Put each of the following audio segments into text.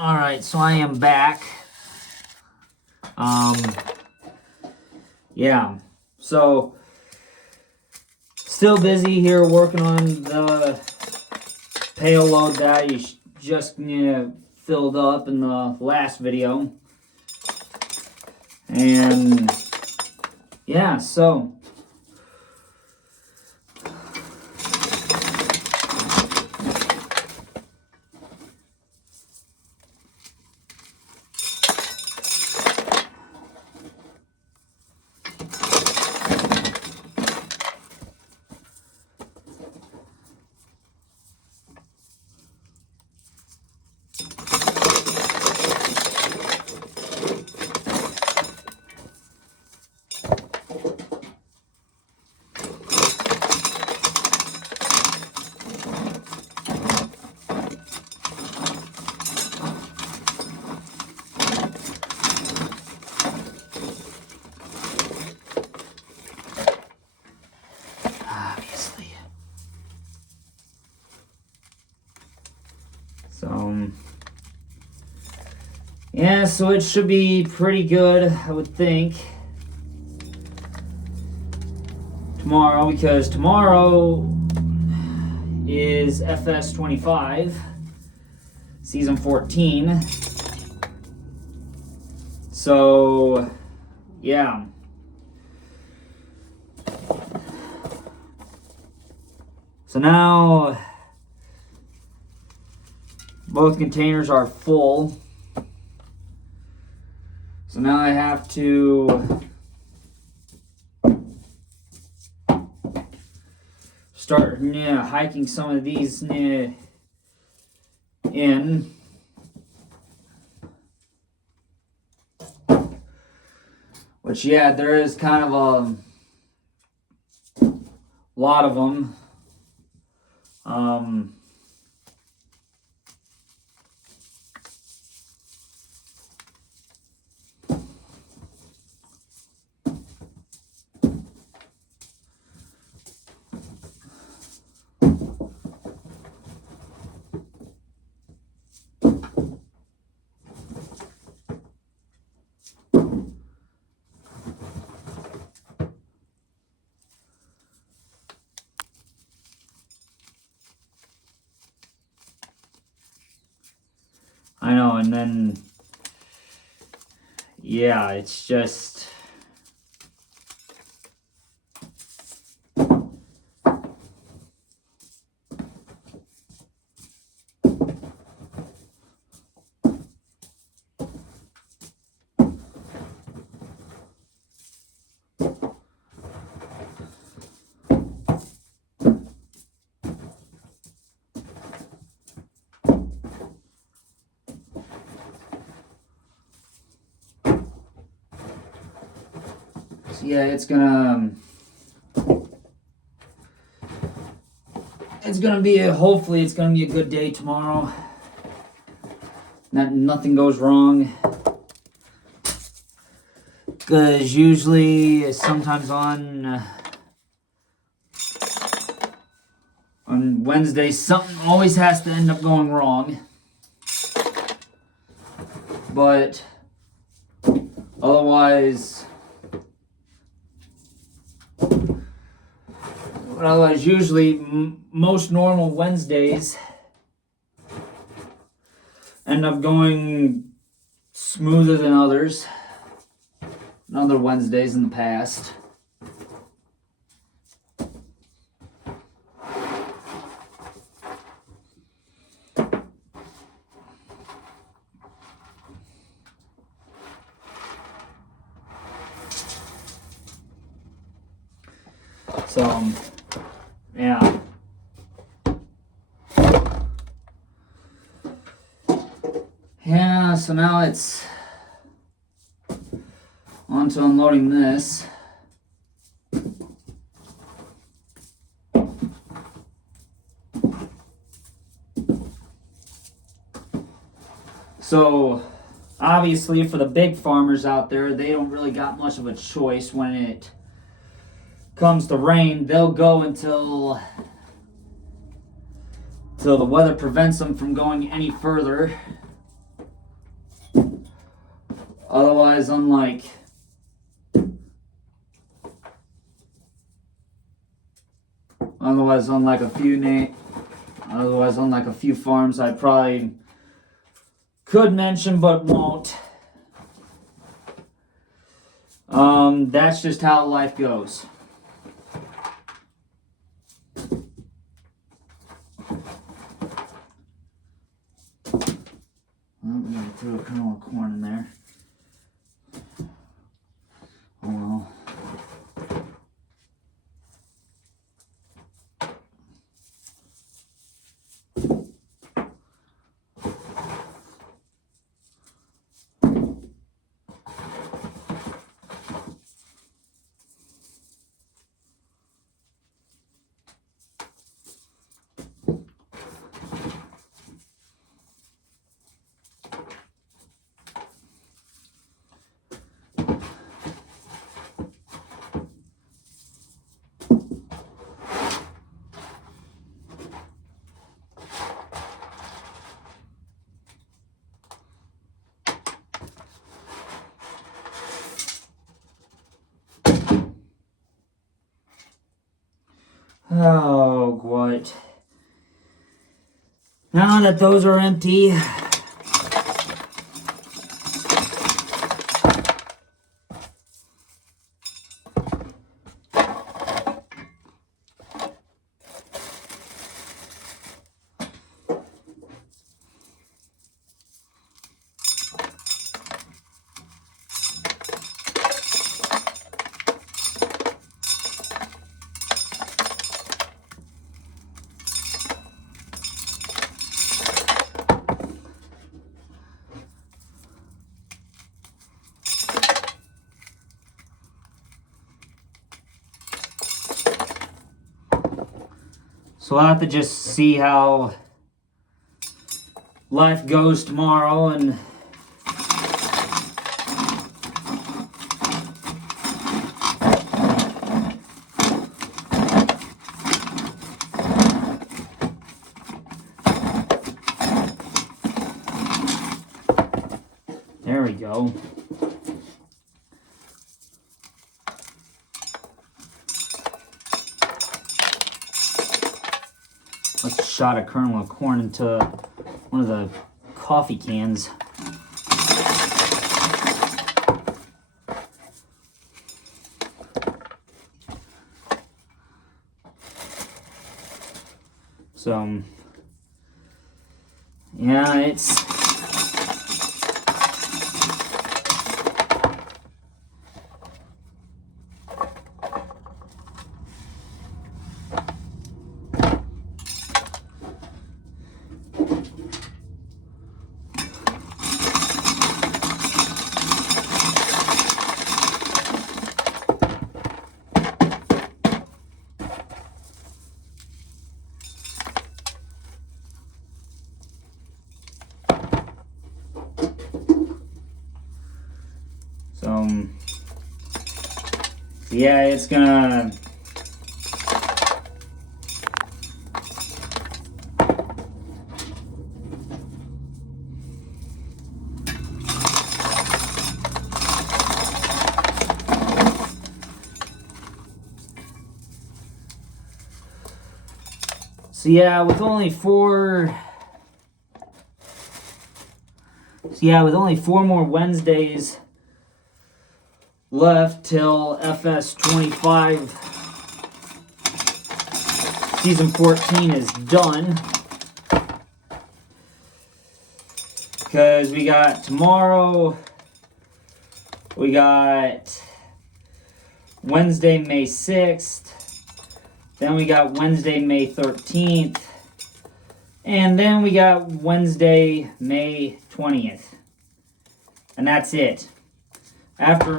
All right, so I am back. Yeah, so still busy here working on the payload that you just filled up in the last video. And yeah, so obviously. So yeah, so it should be pretty good, I would think, tomorrow, because tomorrow is FS25, season 14. So, yeah. So now, both containers are full. So now I have to start hiking some of these in. Which, yeah, there is kind of a lot of them. I know, and then, yeah, it's just... Yeah, it's gonna be hopefully it's gonna be a good day tomorrow. Nothing goes wrong. Because usually, sometimes on Wednesday, something always has to end up going wrong. But otherwise, usually most normal Wednesdays end up going smoother than others. Other Wednesdays in the past. So, yeah. Yeah, so now it's on to unloading this. So, obviously, for the big farmers out there, they don't really got much of a choice when it comes to rain. They'll go until the weather prevents them from going any further. Otherwise, unlike a few farms I probably could mention but won't. That's just how life goes. I'm gonna throw a kernel of corn in there. Oh well. Oh, what? Now that those are empty, so I'll have to just see how life goes tomorrow, and there we go. Let's shot a kernel of corn into one of the coffee cans. So, yeah, it's... yeah, it's gonna... So yeah, with only four more Wednesdays left till FS25 season 14 is done, because we got tomorrow, we got Wednesday, May 6th, then we got Wednesday, May 13th, and then we got Wednesday, May 20th. And that's it. After,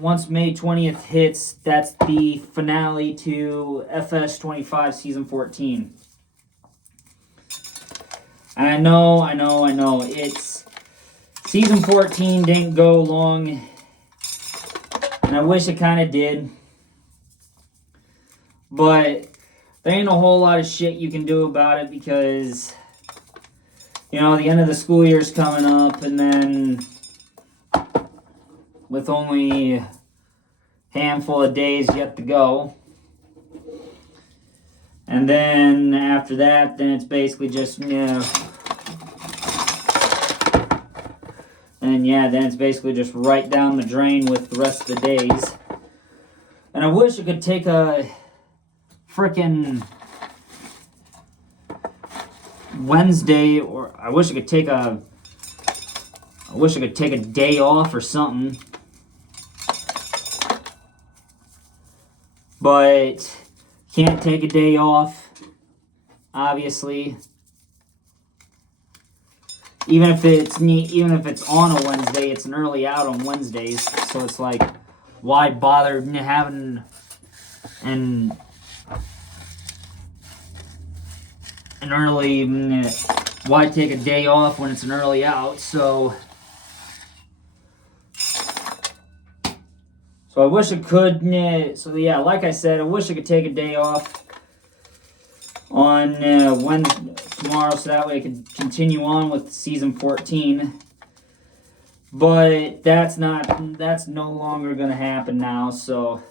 once May 20th hits, that's the finale to FS25 Season 14. And I know, it's... Season 14 didn't go long, and I wish it kind of did. But there ain't a whole lot of shit you can do about it, because, the end of the school year is coming up, and then with only a handful of days yet to go. And then after that, then it's basically just, then it's basically just right down the drain with the rest of the days. And I wish I could take a frickin' Wednesday, or I wish I could take a day off or something. But can't take a day off, obviously. Even if it's on a Wednesday, it's an early out on Wednesdays. So it's like, why bother having an early? Why take a day off when it's an early out? So I wish I could. So yeah, like I said, I wish I could take a day off on Wednesday, tomorrow, so that way I could continue on with season 14. But that's no longer gonna happen now. So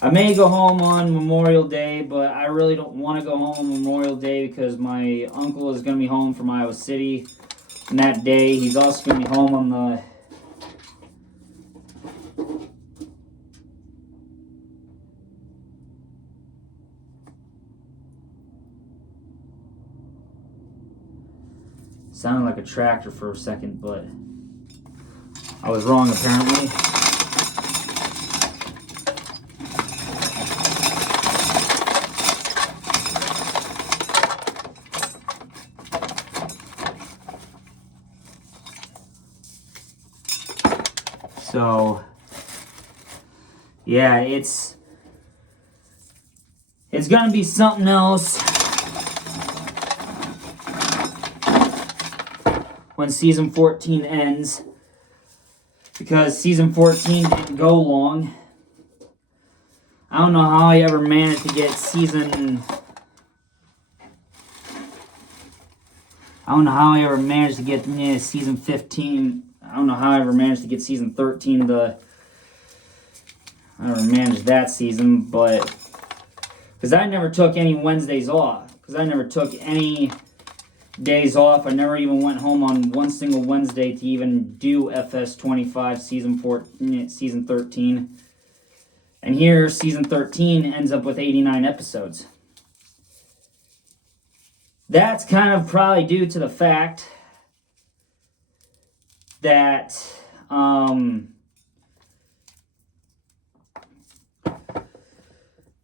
I may go home on Memorial Day, but I really don't want to go home on Memorial Day because my uncle is gonna be home from Iowa City on that day. He's also gonna be home on the sounded like a tractor for a second, but I was wrong apparently. So yeah, it's gonna be something else when season 14 ends, because season 14 didn't go long. I don't know how I ever managed to get season 15. I don't know how I ever managed to get season 13 I never managed that season, but because I never took any Wednesdays off, because I never took any days off. I never even went home on one single Wednesday to even do FS25 season 13. And here, season 13 ends up with 89 episodes. That's kind of probably due to the fact that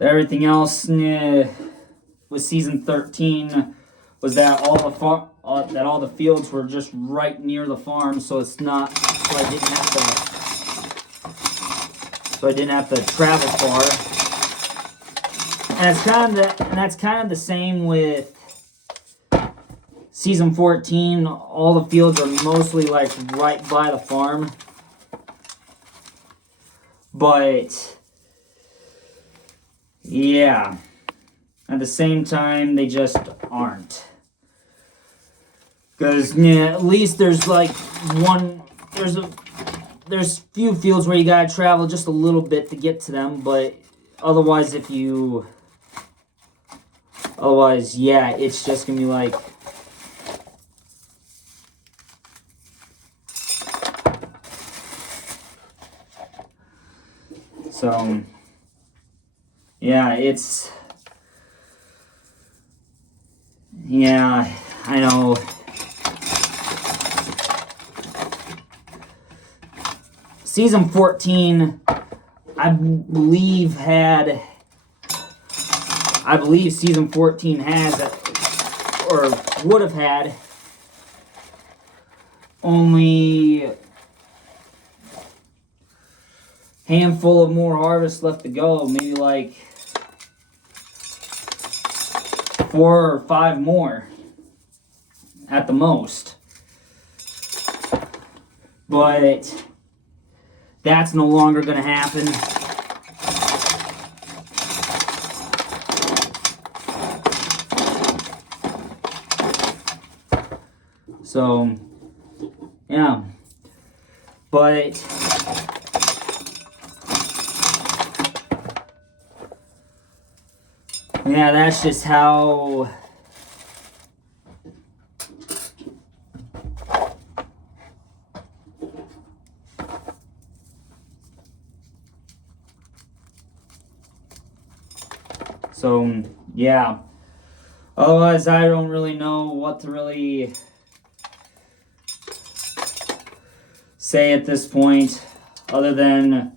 everything else with season 13 was that all the fields were just right near the farm, so I didn't have to travel far. And that's kind of the same with season 14. All the fields are mostly like right by the farm, but yeah, at the same time they just aren't. Because at least there's like there's few fields where you gotta travel just a little bit to get to them, but otherwise yeah, it's just gonna be like so yeah, I know. Season 14, I believe season 14 has, or would have had, only a handful of more harvests left to go. Maybe like 4 or 5 more at the most. But that's no longer going to happen. So, yeah. But yeah, that's just how so yeah. Otherwise, I don't really know what to really say at this point, other than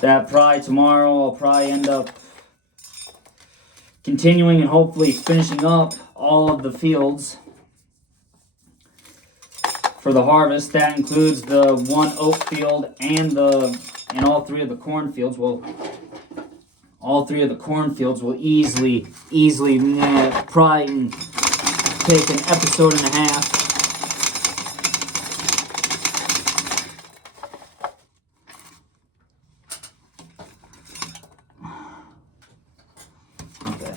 that probably tomorrow I'll probably end up continuing and hopefully finishing up all of the fields for the harvest. That includes the one oat field and all three of the corn fields. Well, all three of the cornfields will easily probably take an episode and a half. Okay.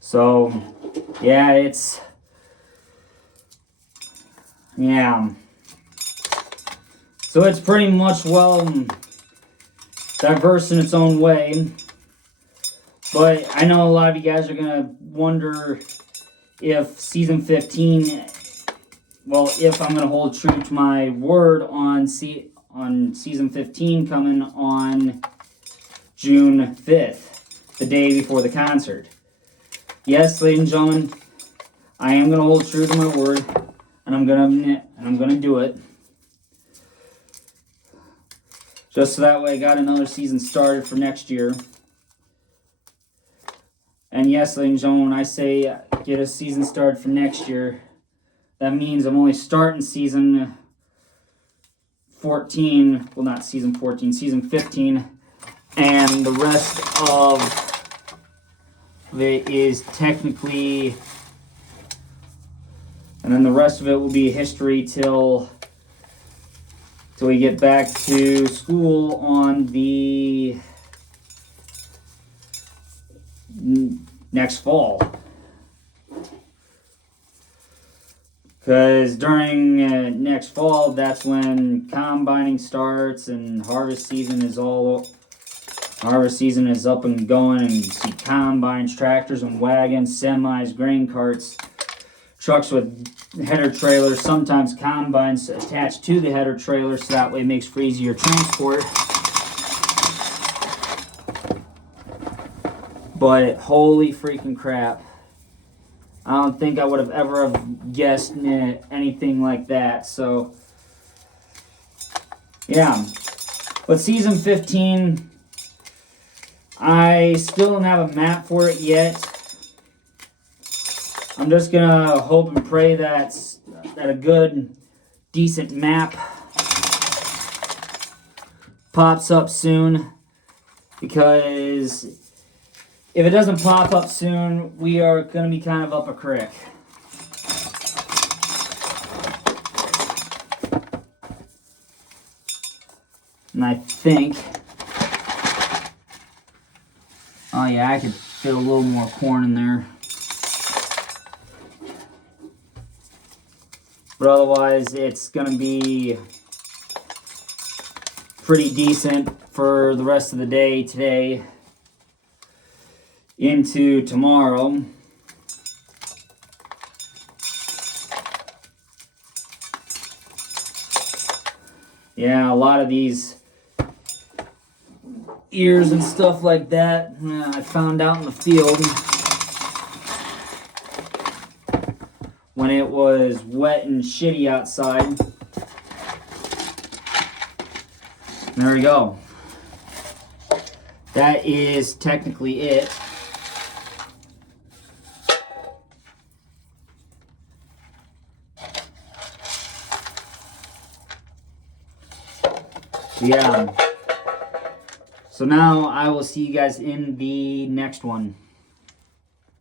So, yeah, so it's pretty much, well, diverse in its own way. But I know a lot of you guys are going to wonder if season 15, well, if I'm going to hold true to my word on season 15 coming on June 5th, the day before the concert. Yes, ladies and gentlemen, I am going to hold true to my word, and I'm going to do it. Just so that way I got another season started for next year. And yes, ladies and gentlemen, when I say get a season started for next year, that means I'm only starting season 14, well, not season 14, season 15, and the rest of it is technically, and then the rest of it will be history till we get back to school on the next fall. Because during next fall, that's when combining starts and harvest season is up and going, and you see combines, tractors and wagons, semis, grain carts, trucks with header trailers, sometimes combines attached to the header trailer, so that way it makes for easier transport. But holy freaking crap, I don't think I would have ever guessed anything like that. So yeah, but season 15, I still don't have a map for it yet. I'm just gonna hope and pray that a good, decent map pops up soon, because if it doesn't pop up soon, we are gonna be kind of up a creek. And I think, oh yeah, I could fit a little more corn in there. But otherwise, it's going to be pretty decent for the rest of the day today into tomorrow. Yeah, a lot of these ears and stuff like that, I found out in the field when it was wet and shitty outside. There we go. That is technically it. Yeah. So now I will see you guys in the next one.